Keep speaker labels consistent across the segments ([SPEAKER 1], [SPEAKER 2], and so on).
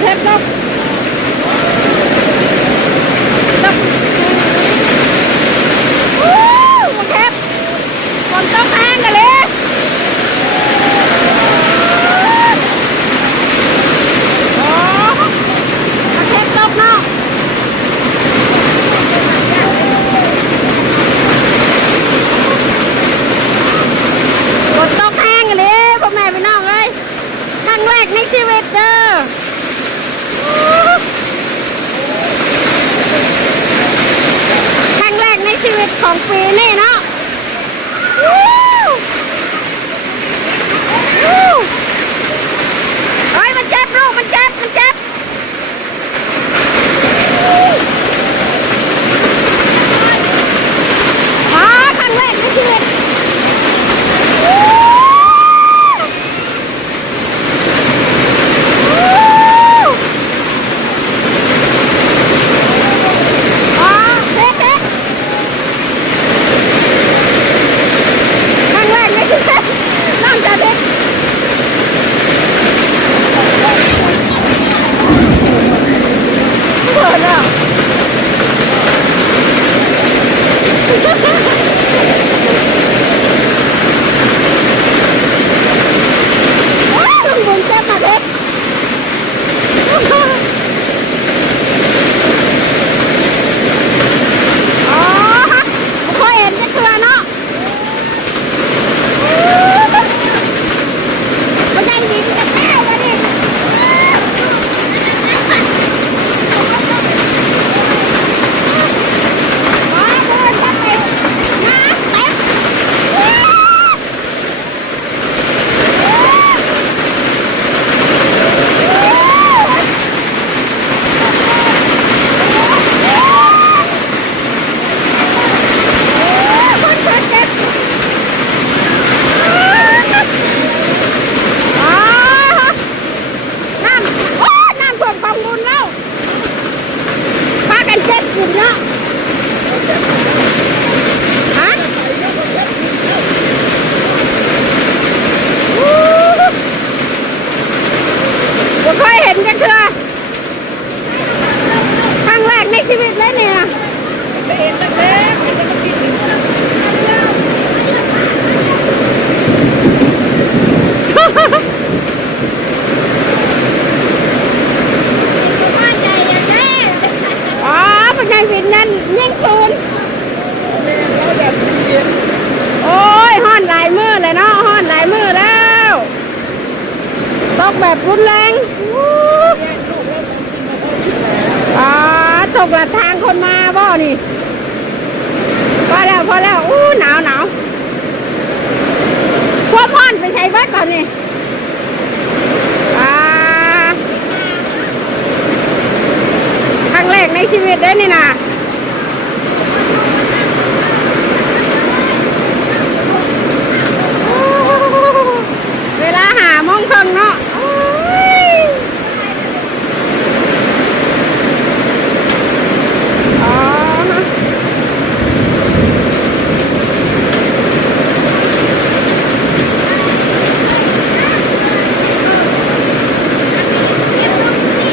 [SPEAKER 1] เทปลบลบวู้เทปฝนต้องแห้งกันเลย โอ้มาเทปลบเนาะฝนตกแห้งเลยพ่อแม่พี่น้องเอ้ยครั้งแรกในชีวิตเด้อครั้งแรกในชีวิต ของฟรีนี่เนาะวู้วู้เฮ้ยมันเจ็บลูกมันเจ็บมันเจ็บอ๋อครั้งแรกในชีวิต อ๋อเด็ดเด็ดครั้งแรกไม่ใช่นั่งจะเด็ดเปิดแล้วว้าวลุงบุญเจ็บมาเด็ด อ๋อฮะบ่เคยเห็นจักเทื่อเนาะมันได้ยินจะแก้วมาดิอ๋อเดินจะไปนะเต็มคนเจ็บเจ็บอ๋อน้ำโอ้น้ำท่วมกองบุญแล้วพากันเจ็บกลุ่มเนาะฮะอู้บ่ เคยเห็นจันเทื่อครั้งแรกในชีวิตเลยเนี่ย อ๋อปัญญาวินนั่นยิ่งคูนโอ้ยห้อนหลายมือเลยเนาะห้อนหลายมือแล้วต กแบบรุนแรงอู้อ๋อตกหลัดทางคนมาบ่นี่พอแล้วพอแล้วอู้หนาวหนาวความร้อนไปใช้เบิดก่อนนี่อ่าครั้งแรกในชีวิตเด้นี่นะเวลาหามองครึ่งเนาะโอ้ยอ๋อฮะ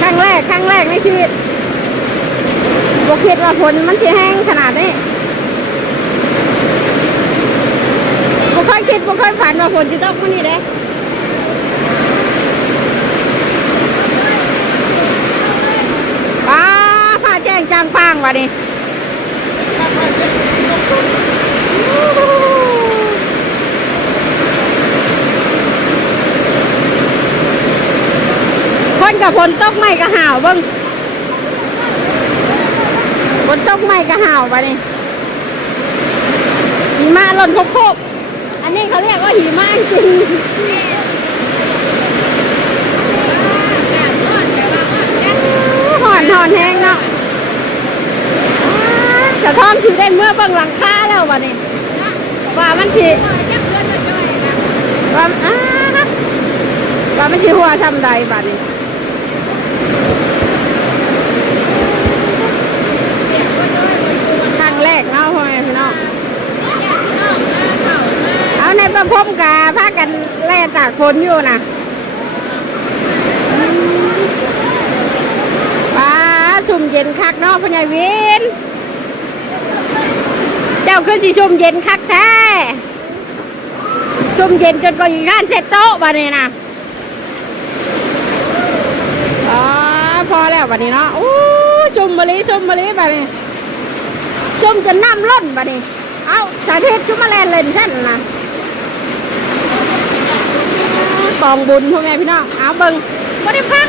[SPEAKER 1] ครั้งแรกครั้งแรกในชีวิต บคิดว่าฝ นมันจะแห้งขนาดนี้บ่เคยคิดบ่เคยฝันว่าฝนจะตกมื้อนี้เด้ป้าฟ้าแจ้งจางฟางว่ะนี่คนกับฝนตกไม่ก็ห่าวเบิ่ง ฝนตกไม่กระห่าวไปนี่หิมะหล่นโคบๆอันนี้เขาเรียกว่าหิมะจริงหอนหอนแห้งเนาะสะท้อนถือได้เมื่อบิ่งหลังคาแล้ววะนี่ว่ามันสิว่าอ้าว่ามันสิหัวทำใดบัดนี้ ครั้งแร กเนาะพ่อแม่พี่น้องเอาในประพมกาพากันแล่ตากฝนอยู่นะปลาสุ่มเย็นคักเนาะพ่อใหญ่วินเจ้าคือสิชมเย็นคักแท้ชมเย็นจนก็อยู่ร้านเสร็จโต๊ะบัดนี้นะอ๋อพอแล้วบัดนี้เนาะอู้ชมมะลิชมมะลิบัดนี้ ชมจนน้ำล้นบัดนี้ เอาสาธิตชุมาแลนเลนเช่นนะกองบุญพ่อแม่พี่น้อง เอาเบิ่งบ่ได้พัง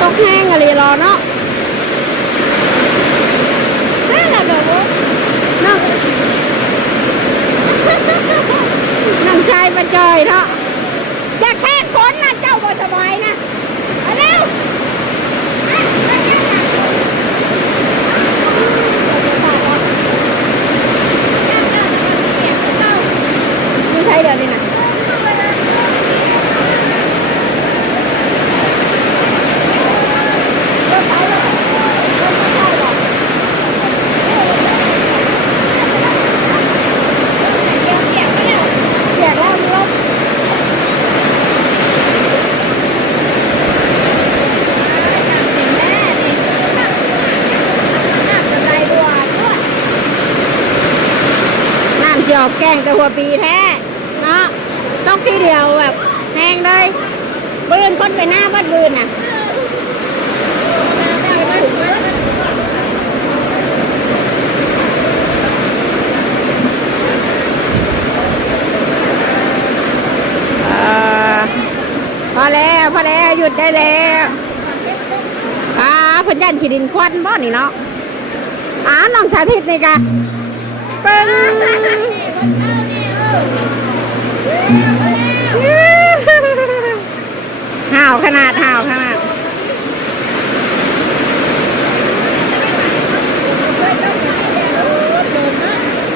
[SPEAKER 1] ตกแห้งอะไรรอเนาะนั่นแหละเดี๋ยวนั่งนั่งชายมาจอยเนาะจะแค่ฝนนะเจ้าบ่สบายนะเอาเร็วไม่ใช่เดี๋ยวนี้นะ แจกแล้วมีรถน้ำจะ ออแกงแต่หัวปีแท้เนาะต้องทีเดียวแบบแห้งเลยบืนคนไปหน้าบัดบืนน่ะพอแล้วพอแล้วหยุดได้แล้วอ่าพนยันขีดินควันบ่นี่เนาะอ่าน้องสาธิตนี่กะปึ้ง ห่าวขนาดห่าวขนาด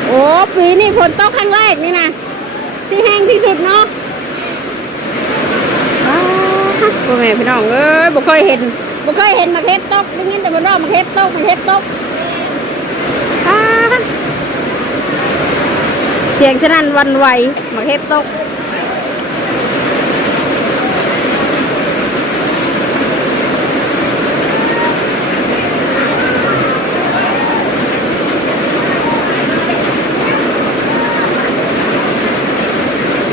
[SPEAKER 1] โอ้ปีนี้ฝนตกครั้งแรกนี่นะที่แห้งที่สุดเนาะอ้าวพ่อแม่พี่น้องเอ้ยบ่เคยเห็นบ่เคยเห็นมาเทปตกได้ยินแต่บนรอบมาเทปตกมาเทปตกอ้าว เสียงฉะนั้นวันไหวมาเทปตก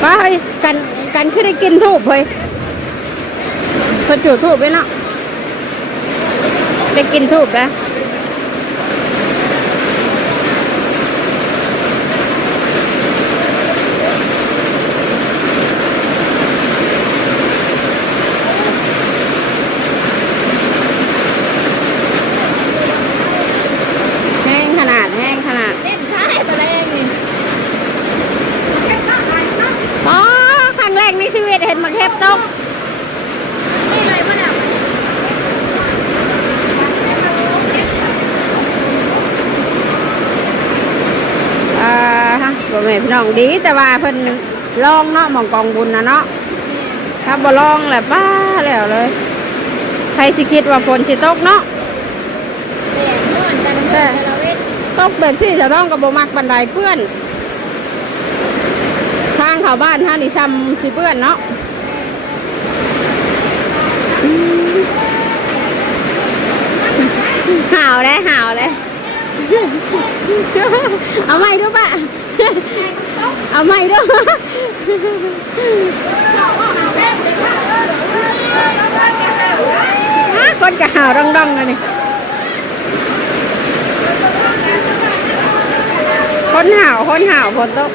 [SPEAKER 1] ป้าเฮ้ยกันกันคือได้กินทูบเฮ้ยพอจุดทูบไว้เนาะได้กินทูบแล้วแห้งขนาดแห้งขนาด
[SPEAKER 2] เล่นท้ายตัวแรงนี่
[SPEAKER 1] อ๋อครั้งแรกในชีวิตเห็นหมาเทปตก
[SPEAKER 2] นี่เลยมันอะ
[SPEAKER 1] อ่าฮะบ่ แม่พี่น้องดีแต่ว่าเพิ่นลองเนาะหมองกองบุญนะเนาะถ้าบ่ลองแหละป้าแล้วเลย ใครสิคิดว่าฝนสิตกเนาะ
[SPEAKER 2] แดดนอนจันทร์มืดแต่ละเวท
[SPEAKER 1] ตกแบบที่จะต้องกับบ่มักบันไดเปื้อน ทางเข้าบ้านท่านี่ซ้ำสิเปื้อนเนาะห่าวเลยห่าวเลย เอาใหม่ดูป่ะ เอาใหม่ดูคนกะหาวร่องๆเลยนี่คนหาวคนหาวฝนตก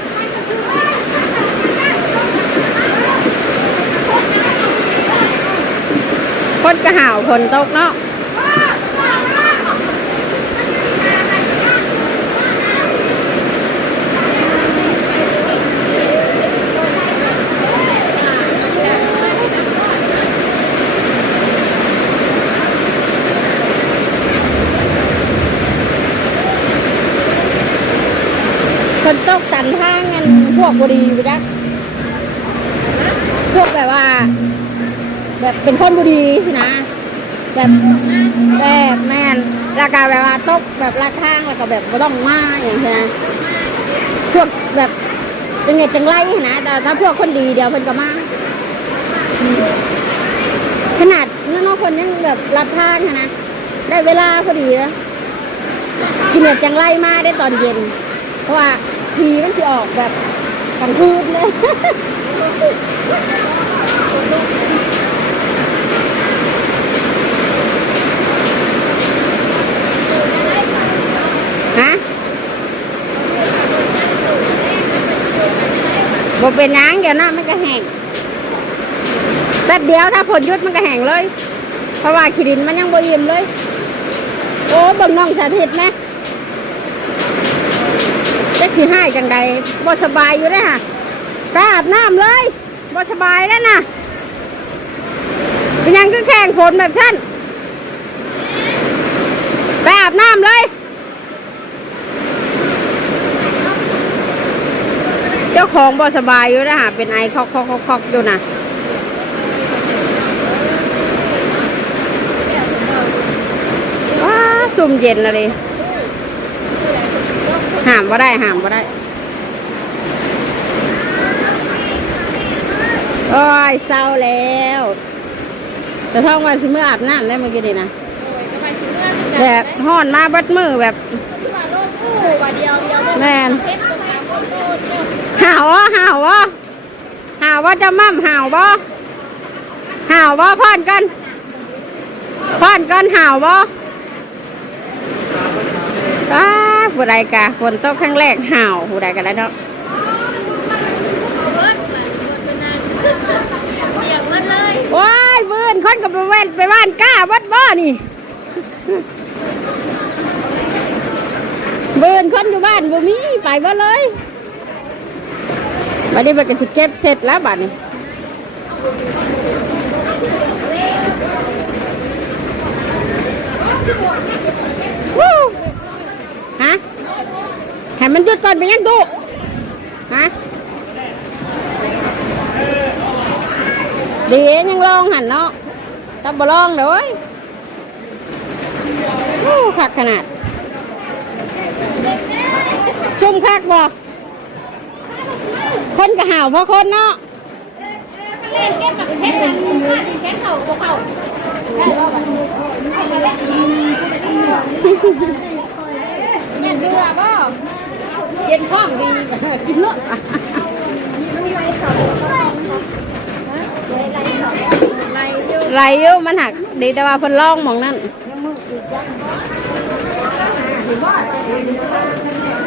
[SPEAKER 1] คนกะหาวฝนตกเนาะ นตกตันทางกันพวกบุรีไปจ้ะพวกแบบว่า แบบเป็นคนบุรีสินะ แบบแบบแม่นราคาแบบว่าตกแบบราคางแล้วก็แบบบ่ต้องมาอย่างเงี้ยพวกแบบเป็นเน็ตจังไรนะแต่ถ้าพวกคนดีเดียวเพิ่นก็มาขนาดน้องคนยังแบบลัดทางนะ ได้เวลาพอดีนะกินเน็ตจังไรมาได้ตอนเย็น เพราะว่า ทีมันจะออกแบบกลางคืนเลยฮะบ่เป็นหยังเดี๋ยวน้ำมันก็แห้งแป๊บเดียวถ้าผลยุดมันก็แห้งเลย เพราะว่าขีดินมันยังบ่อิ่มเลย โอ้บังน้องสาธิตไหม จ๊กสิให้จังใดบ่สบายอยู่เลยฮะไปอาบน้ำเลยบ่สบายแล้วนะเป็นยังก็แข่งผลแบบฉันไปอาบน้ำเลยเจ้าของบ่สบายอยู่นะฮะเป็นไอคอกคอกคอกอกอยู่นะว้าซุ่มเย็นเลย ห้ามบ่ได้ห้ามบ่ได้โอ้ยเศร้าแล้ว แต่ท้องวันสิเมื่ออาบน้ำได้เมื่อกี้นี่นะ
[SPEAKER 2] โอ้ยก็ไปซื้อเนื้อคือ
[SPEAKER 1] แบ
[SPEAKER 2] กัน
[SPEAKER 1] บห้อนมาเบัดมือแบบ
[SPEAKER 2] ที่ว่าโลกคู่ว่าเดียวเดียว
[SPEAKER 1] แม่น
[SPEAKER 2] เพชรตรงกลางโลกโลกโลก
[SPEAKER 1] ห่าวบ่ห่าวบ่ห่าวบ่จะมั่มห่าวบ่ห่าวบ่พ่อนกันพ่อนกันห่าวบ่อ้า ผู้ใดกะฝนตกครั้งแรกห่าวผู้ใดกันแล้วเนาะ
[SPEAKER 2] เบิดเหมือนเบิดเป็นนายเลย
[SPEAKER 1] โอ้ยเบื่อนคนกับไปแว่นไปบ้านก้าวัดบ่อนี่เบื่อนคนอยู่บ้านบ่มีไปบ่เลยบัดนี้มันก็สิเก็บเสร็จแล้วบัดนี้วู้ ให้มันหยุดก่อนเป็นยังดูฮะดียังลองหันเนาะตับบลองเด้อเว้ยวู้คักขนาด ชุ่มคักบ่คนกระห่าวเพราะคนเนาะ
[SPEAKER 2] เล่นเก็บแบบเพชรนางค่ะเพชรเข่าเข่าได้ป่ะเนี่ยเดือบ่
[SPEAKER 1] เย็นข้องดีกินเลือด
[SPEAKER 2] ไรอยู่
[SPEAKER 1] ไหลอยู่มันหักดีแต่ว่าเพิ่นลองหมองนั่น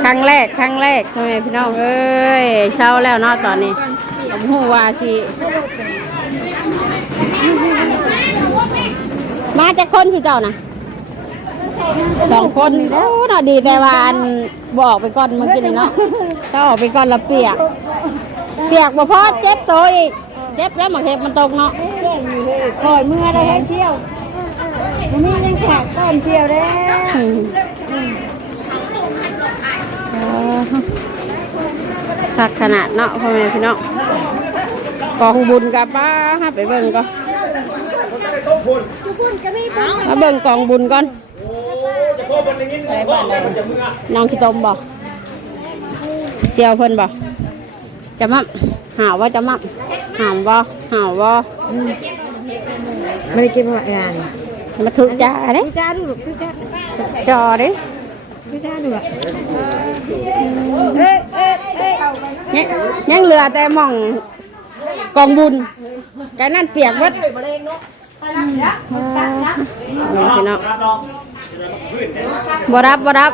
[SPEAKER 1] ครั้งแรกครั้งแรกทำไมพี่น้องเอ้ยเศร้าแล้วเนาะตอนนี้ผมหูว่าสิมาจากคนที่เจ้านะ สองคนโอ้น่ะดีแต่ว่าอันบอกไปก่อนเมื่อกี้นี่เนาะถ้าออกไปก่อนละเปียก เปียกบ่พอเจ็บตัวอีกเจ็บแล้วหมากเห็บมันตกเนาะ
[SPEAKER 3] คอยเมื่อได้ให้เชี่ยววันนี้ยังแขกต้นเชี่ยวแล้ว
[SPEAKER 1] อืมเออคักขนาดเนาะพ่อแม่พี่น้องกองบุญกับป้าไปเบิ่งก่อนมาเบิ่งกองบุญก่อน น้องขี้ตมบ่เสียวเพิ่นบ่จะมั่มหาวว่าจะมั่มหาวบ่หาวบ่
[SPEAKER 3] ไม่ได้กินว่างาน
[SPEAKER 1] มาถึกจ้าเด้
[SPEAKER 3] พี่จ้าดูหรอพี่จ้า
[SPEAKER 1] จอเด้
[SPEAKER 3] พี่จ้าดูอะ
[SPEAKER 1] ยังยังเหลือแต่หม่องกองบุญแต่นั่นเปียกหมดนี่พี่น้อง บ่รับบ่รับ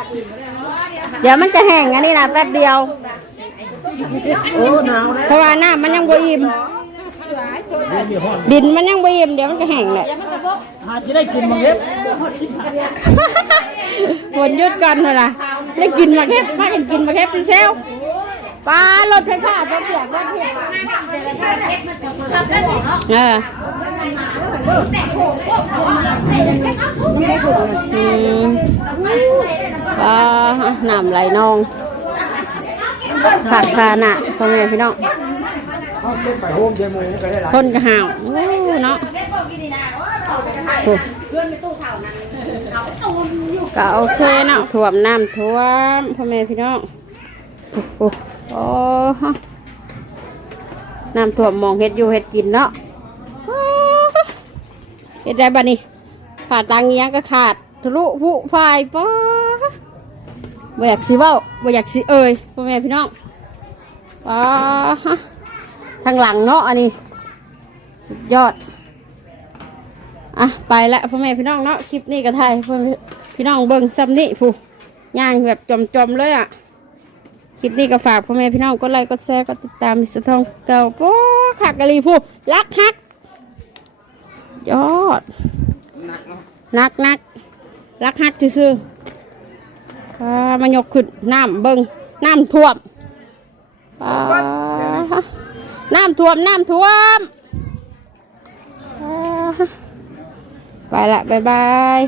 [SPEAKER 1] เดี๋ยวมันจะแห้งอันนี้นะแป๊บเดียวเพราะว่าน้ำมันยังบ่อิ่มดินมันยังบ่อิ่มเดี๋ยวมันจะแห้งแหละ
[SPEAKER 4] หาจะได้กินมังเล็บ
[SPEAKER 1] ฝนหยุดกันเลยล่ะได้กินมาแค่พากันกินมาแค่พี่เซลปลารถไฟฟ้าจะเปียกรถเปียกเออ อืมปลาน้ำไหลนองผักคานะพ่อแม่พี่น้อง
[SPEAKER 4] เขาเก็บไปโฮมเดโมก็ได้หลาย
[SPEAKER 1] คนก็ห่าวเนาะโอ้ก็โอเคเนาะท่วมน้ำท่วมพ่อแม่พี่น้องโอ้โหฮะน้ำท่วมมองเห็ดอยู่เห็ดกินเนาะ เห็ดได้บ้านี่ขาดตังค์อิหยังก็ขาดทะลุผู้พายป้าบ่อยากสิเว้าบ่อยากสิเอ่ยพ่อแม่พี่น้องป้าฮะทางหลังเนาะอันนี้สุดยอดอะไปละพ่อแม่พี่น้องเนาะคลิปนี้ก็ถ่ายพ่อแม่พี่น้องเบิ้งซ้ำนี่ผู้ย่างแบบจมๆเลยอะคลิปนี้ก็ฝากพ่อแม่พี่น้องก็ไลค์ก็แชร์ก็ติดตามมิสเตอร์ทองเก่าโป๊ขักกะลีผู้รักฮัก ยอดนักนักรักฮักซื่อๆอ่ามายกขึ้นน้ำเบิ้งน้ำท่วมน้ำท่วมน้ำท่วมไปละบ๊ายบาย